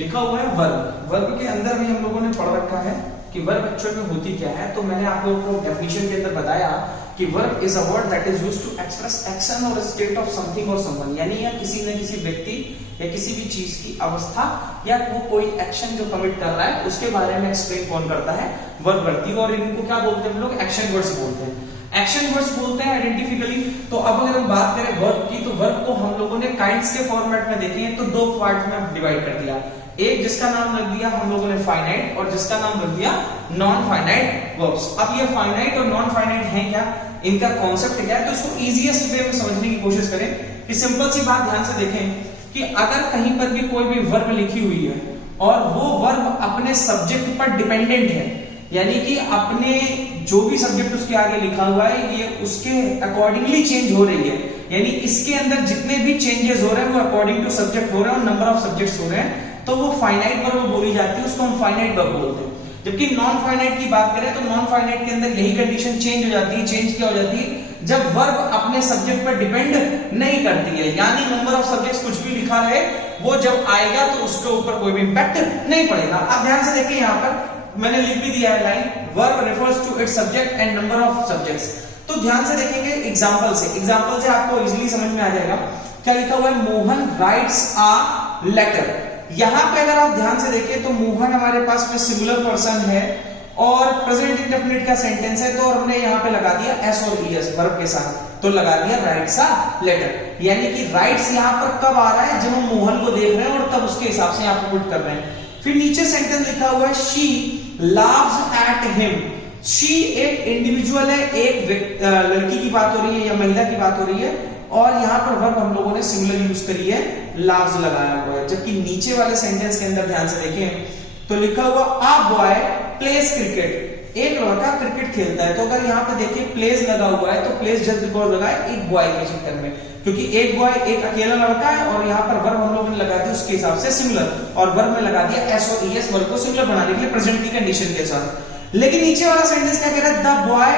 लिखा हुआ है वर्ब। वर्ब के अंदर भी हम लोगों ने पढ़ रखा है कि वर्ब एक्चुअल में होती क्या है। तो मैंने आप लोगों को डेफिनेशन के अंदर बताया कि verb is a word that is used to express action और स्टेट ऑफ समथिंग और समवन, यानी यह किसी न किसी व्यक्ति या किसी भी चीज की अवस्था या वो कोई एक्शन जो कमिट कर रहा है उसके बारे में एक्सप्लेन कौन करता है, वर्ब करती है। और इनको क्या बोलते हैं हम लोग, एक्शन वर्ड्स बोलते हैं। एक्शन वर्ड्स बोलते हैं आइडेंटिफिकली। तो अब अगर हम बात करें वर्ब की, तो वर्ब को हम लोगों ने काइंड्स के फॉर्मेट में देखें तो दो पार्ट में डिवाइड कर दिया। एक जिसका नाम रख दिया हम लोगों ने फाइनाइट और जिसका नाम रख दिया नॉन फाइनाइट वर्ब्स। अब ये फाइनाइट और नॉन फाइनाइट है क्या, इनका कॉन्सेप्ट क्या है, तो इसको इजीएस्ट वे में समझने की कोशिश करें कि सिंपल सी बात ध्यान से देखें कि अगर कहीं पर भी कोई भी वर्ब लिखी हुई है और वो वर्ब अपने सब्जेक्ट पर डिपेंडेंट है, यानी कि अपने जो भी सब्जेक्ट उसके आगे लिखा हुआ है ये उसके अकॉर्डिंगली चेंज हो रही है, यानी इसके अंदर जितने भी चेंजेस हो रहे हैं वो अकॉर्डिंग टू सब्जेक्ट हो रहे हैं और नंबर ऑफ सब्जेक्ट्स हो रहे हैं, तो वो फाइनाइट वर्ब बोली जाती है, उसको हम फाइनाइट वर्ब बोलते हैं। जबकि नॉन फाइनाइट की बात करें तो नॉन फाइनाइट के अंदर यही कंडीशन चेंज हो जाती है। चेंज क्या हो जाती है, जब वर्ब अपने सब्जेक्ट पर डिपेंड नहीं करती है, यानी नंबर ऑफ सब्जेक्ट्स कुछ भी लिखा रहे वो जब आएगा तो उसके ऊपर कोई भी इंपैक्ट नहीं पड़ेगा। अब ध्यान से देखिए, यहाँ पर मैंने लिख भी दिया है line, verb refers to its subject and number of subjects. तो ध्यान से देखेंगे एग्जांपल से आपको इजीली समझ में आ जाएगा। क्या लिखा हुआ है, मोहन राइट्स अ लेटर। यहां पे अगर आप ध्यान से देखें तो मोहन हमारे पास में सिंगुलर पर्सन है और प्रेजेंट इंडेफिनिट का सेंटेंस है, तो हमने यहां पे लगा दिया एस और ईएस वर्ब के साथ, तो लगा दिया राइट्स अ लेटर। यानी कि राइट्स यहां पर कब आ रहा है, जब हम मोहन को देख रहे हैं और तब उसके हिसाब से यहां पे पुट कर रहे हैं। फिर नीचे सेंटेंस लिखा हुआ है she laughs at him. She एक इंडिविजुअल है, एक लड़की की बात हो रही है या महिला की बात हो रही है, और यहां पर वर्ब हम लोगों ने सिंगुलर यूज करी है, लाव्स लगाया हुआ है। जबकि नीचे वाले सेंटेंस के अंदर ध्यान से देखें तो लिखा हुआ अ बॉय प्लेस क्रिकेट। एक लड़का क्रिकेट खेलता है, तो अगर यहाँ पे देखिए प्लेस लगा हुआ है तो प्लेस जस्ट बिकॉज लगा है एक बॉय के चक्कर में, क्योंकि एक बॉय एक अकेला लड़का है और यहाँ पर वर्ब हम लोगों ने लगा दिया उसके हिसाब से सिंगुलर, और वर्ब में लगा दिया एस और ईएस वर्ब को सिंगुलर बनाने के लिए प्रेजेंट की कंडीशन के साथ। लेकिन नीचे वाला सेंटेंस क्या कह रहा है, द बॉय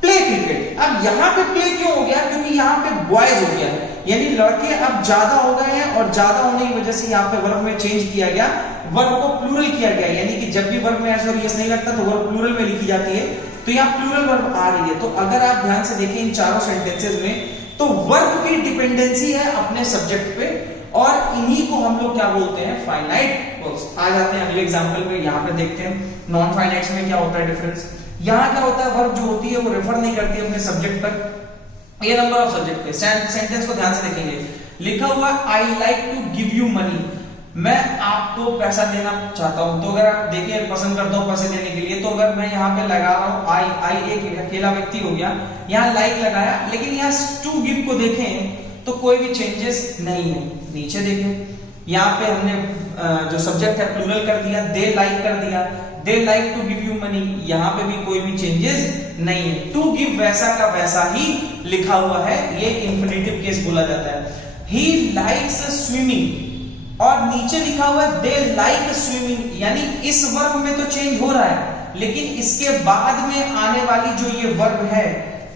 प्ले क्रिकेट। अब यहाँ पे प्ले क्यों हो गया, क्योंकि यहाँ पे बॉयज हो गया, यानी लड़के अब ज्यादा हो गए हैं और ज्यादा होने की वजह से यहाँ पे वर्ब में चेंज किया गया, वर्ब को प्लूरल किया गया, यानी कि जब भी वर्ब में एस और यस नहीं लगता तो वर्ब प्लूरल में लिखी जाती है, तो यहाँ प्लूरल वर्ब आ रही है। तो अगर आप ध्यान से देखें इन चारों सेंटेंसेस में, तो वर्ब की डिपेंडेंसी है अपने सब्जेक्ट पे, और इन्हीं को हम लोग क्या बोलते हैं, फाइनाइट वर्ब्स। आ जाते हैं अगले एग्जांपल पे, यहाँ पे देखते हैं नॉन फाइनाइट्स में क्या होता है डिफरेंस। यहाँ क्या होता है, वर्ब जो होती है वो रेफर नहीं करती है अपने सब्जेक्ट पर, ये नंबर ऑफ सब्जेक्ट पे। सेंटेंस को ध्यान से देखेंगे, लिखा हुआ I like to give you money, मैं आपको पैसा देना चाहता हूं। तो अगर आप देखिए पसंद करता हूं पैसे देने के लिए, तो अगर मैं यहाँ पे लगा रहा हूं आई एक अकेला व्यक्ति हो गया, यहाँ लाइक लगाया, लेकिन यहाँ टू गिव को देखें तो कोई भी चेंजेस नहीं है। नीचे देखें यहाँ पे हमने जो सब्जेक्ट है प्लूरल कर दिया, दे लाइक कर दिया, they like to give you money, यहाँ पे भी कोई भी चेंजेस नहीं है। टू गिव वैसा का वैसा ही लिखा हुआ है, ये इंफिनिटिव केस बोला जाता है। ही लाइक्स स्विमिंग, और नीचे लिखा हुआ है दे लाइक स्विमिंग, यानी इस वर्ब में तो चेंज हो रहा है, लेकिन इसके बाद में आने वाली जो ये वर्ब है,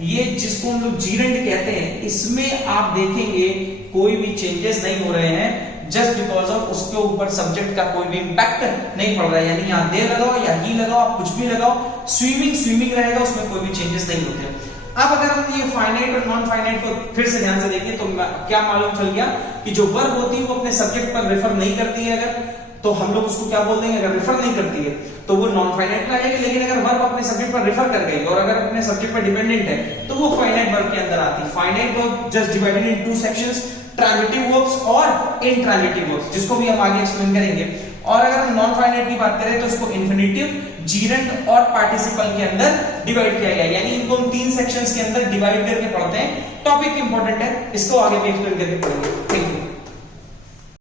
ये जिसको हम लोग जीरेंड कहते हैं, इसमें आप देखेंगे कोई भी चेंजेस नहीं हो रहे हैं, जस्ट बिकॉज ऑफ उसके ऊपर सब्जेक्ट का कोई भी इंपैक्ट नहीं पड़ रहा है। यानी यहाँ दे लगाओ या ही लगाओ, आप कुछ भी लगाओ, स्विमिंग स्विमिंग रहेगा, उसमें कोई भी चेंजेस नहीं होते। अब अगर हम ये फाइनाइट और नॉन फाइनाइट को फिर से ध्यान से देखें तो क्या मालूम चल गया कि जो वर्ब होती है वो अपने सब्जेक्ट पर रेफर नहीं करती है, अगर तो हम लोग उसको क्या बोल देंगे, अगर रेफर नहीं करती है तो वो नॉन फाइनाइट में आ जाएगी। लेकिन अगर वर्ब अपने सब्जेक्ट पर रेफर कर गई और अगर अपने सब्जेक्ट पर डिपेंडेंट है तो वो फाइनाइट वर्ब के अंदर आती है। Finite verb just divided in two sections, transitive verbs और इंट्रांजिटिव वर्ब्स, जिसको भी हम आगे एक्सप्लेन करेंगे। और अगर हम नॉन फाइनाइट की बात करें तो इसको इन्फिनिटिव, जीरेंड और पार्टिसिपल के अंदर डिवाइड किया गया है, यानी इनको हम 3 सेक्शंस के अंदर डिवाइड करके पढ़ते हैं। टॉपिक इंपॉर्टेंट है, इसको आगे भी एक्सप्लेन करके पढ़ेंगे।